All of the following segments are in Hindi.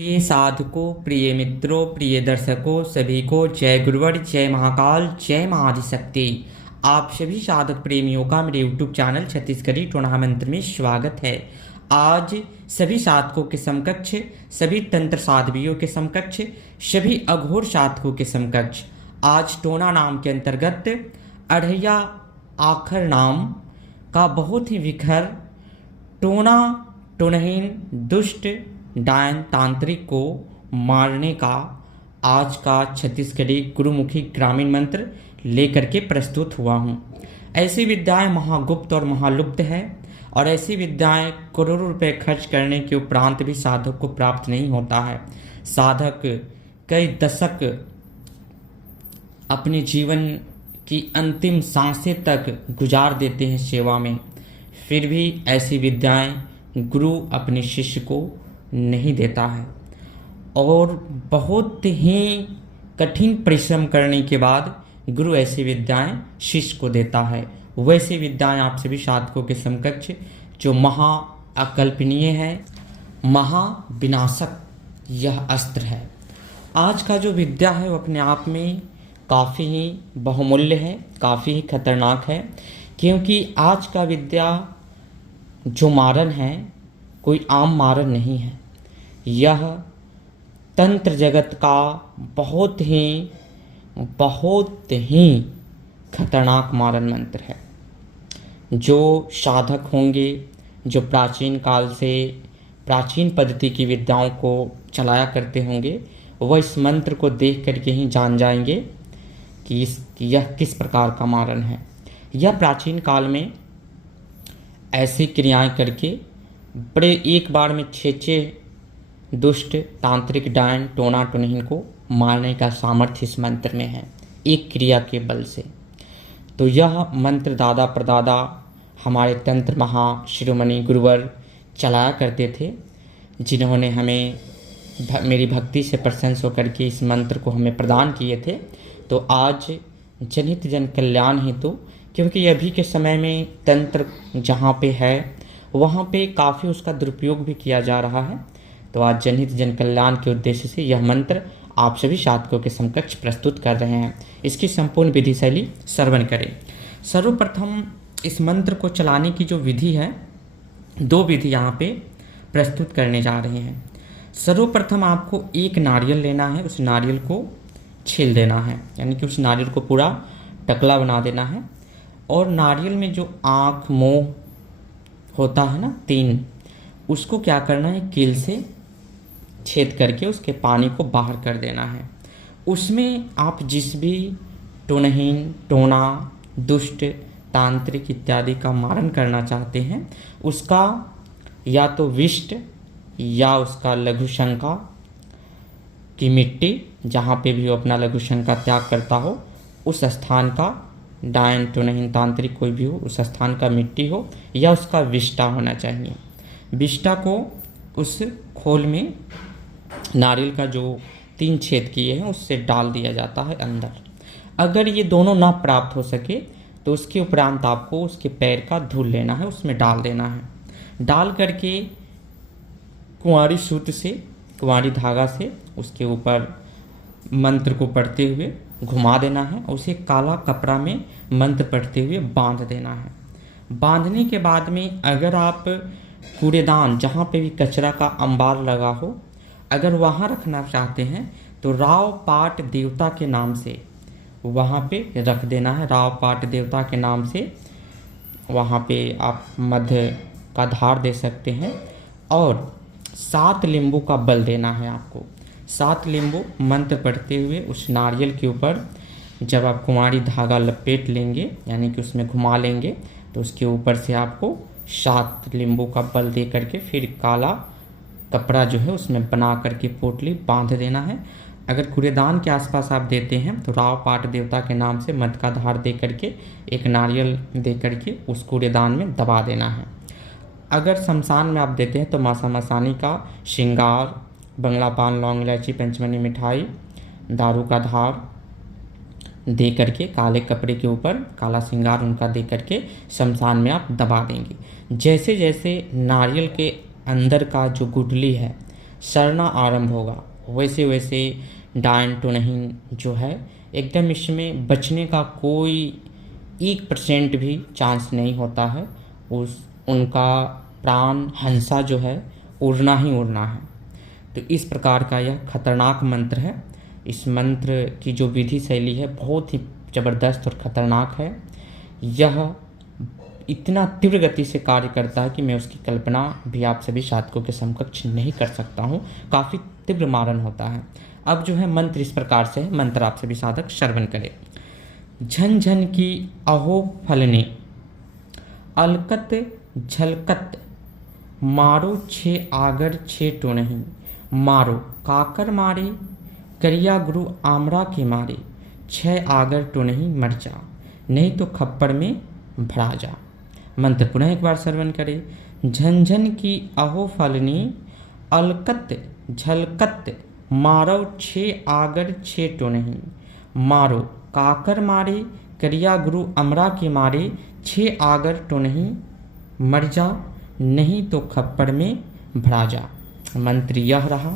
प्रिय साधकों, प्रिय मित्रों, प्रिय दर्शकों, सभी को जय गुरुवर, जय महाकाल, जय महाआदिशक्ति। आप सभी साधक प्रेमियों का मेरे YouTube चैनल छत्तीसगढ़ी टोना मंत्र में स्वागत है। आज सभी साधकों के समकक्ष, सभी तंत्र साधवियों के समकक्ष, सभी अघोर साधकों के समकक्ष आज टोना नाम के अंतर्गत अढ़ैया आखर नाम का बहुत ही विखर टोना टोनहीन दुष्ट डायन तांत्रिक को मारने का आज का छत्तीसगढ़ी गुरुमुखी ग्रामीण मंत्र लेकर के प्रस्तुत हुआ हूँ। ऐसी विद्याएं महागुप्त और महालुप्त है और ऐसी विद्याएं करोड़ों रुपए खर्च करने के उपरांत भी साधक को प्राप्त नहीं होता है। साधक कई दशक अपने जीवन की अंतिम सांसें तक गुजार देते हैं सेवा में, फिर भी ऐसी विद्याएं गुरु अपने शिष्य को नहीं देता है और बहुत ही कठिन परिश्रम करने के बाद गुरु ऐसी विद्याएं शिष्य को देता है। वैसी विद्याएं आप सभी साधकों के समकक्ष जो महा अकल्पनीय है, महाविनाशक यह अस्त्र है। आज का जो विद्या है वो अपने आप में काफ़ी ही बहुमूल्य है, काफ़ी ही खतरनाक है, क्योंकि आज का विद्या जो मारन है कोई आम मारन नहीं है। यह तंत्र जगत का बहुत ही खतरनाक मारन मंत्र है। जो साधक होंगे, जो प्राचीन काल से प्राचीन पद्धति की विद्याओं को चलाया करते होंगे, वह इस मंत्र को देख करके ही जान जाएंगे कि यह किस प्रकार का मारन है। यह प्राचीन काल में ऐसी क्रियाएं करके बड़े एक बार में 6 दुष्ट तांत्रिक डायन टोना टोनहीन को मारने का सामर्थ्य इस मंत्र में है, एक क्रिया के बल से। तो यह मंत्र दादा परदादा हमारे तंत्र महा शिरोमणि गुरुवर चलाया करते थे, जिन्होंने हमें मेरी भक्ति से प्रसन्न होकर के इस मंत्र को हमें प्रदान किए थे। तो आज जनहित जन कल्याण हेतु, क्योंकि अभी के समय में तंत्र जहाँ पे है वहाँ पे काफ़ी उसका दुरुपयोग भी किया जा रहा है, तो आज जनहित जन कल्याण के उद्देश्य से यह मंत्र आप सभी साधकों के समकक्ष प्रस्तुत कर रहे हैं। इसकी संपूर्ण विधि शैली श्रवण करें। सर्वप्रथम इस मंत्र को चलाने की जो विधि है, 2 विधि यहाँ पे प्रस्तुत करने जा रहे हैं। सर्वप्रथम आपको एक नारियल लेना है, उस नारियल को छील देना है, यानी कि उस नारियल को पूरा टकला बना देना है। और नारियल में जो आँख मुँह होता है ना 3, उसको क्या करना है, कील से छेद करके उसके पानी को बाहर कर देना है। उसमें आप जिस भी टोनहीन, टोना, दुष्ट, तांत्रिक इत्यादि का मारन करना चाहते हैं, उसका या तो विष्ट या उसका लघु शंका की मिट्टी, जहाँ पे भी वो अपना लघु शंका त्याग करता हो, उस स्थान का डायन टोनहीन तांत्रिक कोई भी हो, उस स्थान का मिट्टी हो या उसका विष्टा होना चाहिए। विष्टा को उस खोल में नारियल का जो 3 छेद किए हैं उससे डाल दिया जाता है अंदर। अगर ये दोनों ना प्राप्त हो सके तो उसके उपरांत आपको उसके पैर का धूल लेना है, उसमें डाल देना है। डाल करके कुंवारी सूत्र से, कुंवारी धागा से उसके ऊपर मंत्र को पढ़ते हुए घुमा देना है और उसे काला कपड़ा में मंत्र पढ़ते हुए बांध देना है। बांधने के बाद में अगर आप कूड़ेदान, जहाँ पे भी कचरा का अंबार लगा हो, अगर वहाँ रखना चाहते हैं तो राव पाट देवता के नाम से वहाँ पे रख देना है। राव पाट देवता के नाम से वहाँ पे आप मध्य का धार दे सकते हैं और 7 नींबू का बल देना है आपको। 7 नींबू मंत्र पढ़ते हुए उस नारियल के ऊपर जब आप कुंवारी धागा लपेट लेंगे, यानी कि उसमें घुमा लेंगे, तो उसके ऊपर से आपको 7 नींबू का बल दे करके फिर काला कपड़ा जो है उसमें बना करके पोटली बांध देना है। अगर कूड़ेदान के आसपास आप देते हैं तो राव पाट देवता के नाम से मध का धार दे करके एक नारियल दे करके उस कूड़ेदान में दबा देना है। अगर शमशान में आप देते हैं तो मासा मसानी का श्रृंगार, बंगला पान, लौंग इलायची, पंचमनी मिठाई, दारू का धार दे करके काले कपड़े के ऊपर काला श्रृंगार उनका दे करके शमशान में आप दबा देंगे। जैसे जैसे नारियल के अंदर का जो गुठली है सड़ना आरंभ होगा, वैसे वैसे डायन टोनहीन जो है एकदम इसमें बचने का कोई 1% भी चांस नहीं होता है। उनका प्राण हंसा जो है उड़ना ही उड़ना है। तो इस प्रकार का यह खतरनाक मंत्र है। इस मंत्र की जो विधि शैली है बहुत ही ज़बरदस्त और ख़तरनाक है। यह इतना तीव्र गति से कार्य करता है कि मैं उसकी कल्पना भी आप सभी साधकों के समकक्ष नहीं कर सकता हूँ। काफ़ी तीव्र मारण होता है। अब जो है मंत्र इस प्रकार से है, मंत्र आप सभी साधक श्रवण करें। झन झन की अहो फलने, अलकत झलकत, मारो छे आगर छे टोनही, मारो काकर मारे, करिया गुरु आमरा के मारे, छह आगर टोनही मर जा, नहीं तो खप्पड़ में भरा जा। मंत्र पुनः एक बार श्रवण करें। झंझन की अहो फलनी, अलकत झलकत, मारो छे आगर छे टोनही, मारो काकर मारे, करिया गुरु अमरा के मारे, छे आगर टोनही मर जा, नहीं तो खप्पड़ में भरा जा। मंत्र यह रहा।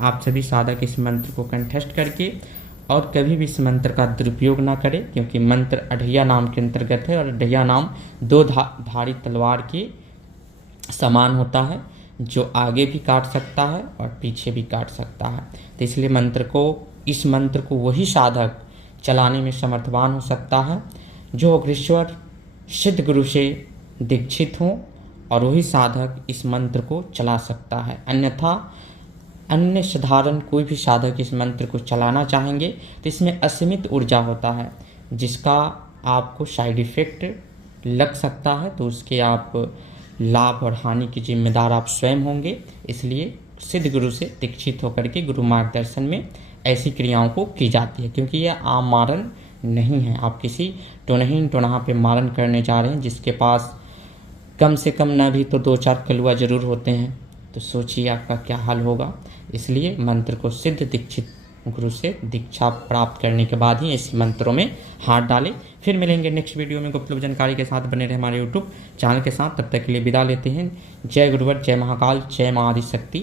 आप सभी साधक इस मंत्र को कंठस्थ करके और कभी भी इस मंत्र का दुरुपयोग ना करें, क्योंकि मंत्र अढ़ैया नाम के अंतर्गत है और अढ़ैया नाम दो धारी तलवार के समान होता है, जो आगे भी काट सकता है और पीछे भी काट सकता है। तो इसलिए इस मंत्र को वही साधक चलाने में समर्थवान हो सकता है जो अग्रेश्वर सिद्ध गुरु से दीक्षित हों, और वही साधक इस मंत्र को चला सकता है। अन्यथा अन्य साधारण कोई भी साधक इस मंत्र को चलाना चाहेंगे तो इसमें असीमित ऊर्जा होता है, जिसका आपको साइड इफेक्ट लग सकता है। तो उसके आप लाभ और हानि की जिम्मेदार आप स्वयं होंगे। इसलिए सिद्ध गुरु से दीक्षित होकर के गुरु मार्गदर्शन में ऐसी क्रियाओं को की जाती है, क्योंकि यह आम मारण नहीं है। आप किसी टोनहीन टोनहा पे मारण करने जा रहे हैं जिसके पास कम से कम न भी तो 2-4 कलुआ जरूर होते हैं, तो सोचिए आपका क्या हाल होगा। इसलिए मंत्र को सिद्ध दीक्षित गुरु से दीक्षा प्राप्त करने के बाद ही इस मंत्रों में हाथ डालें। फिर मिलेंगे नेक्स्ट वीडियो में गुप्त जानकारी के साथ। बने रहे हमारे यूट्यूब चैनल के साथ। तब तक के लिए विदा लेते हैं। जय गुरुवर, जय महाकाल, जय महाआदिशक्ति।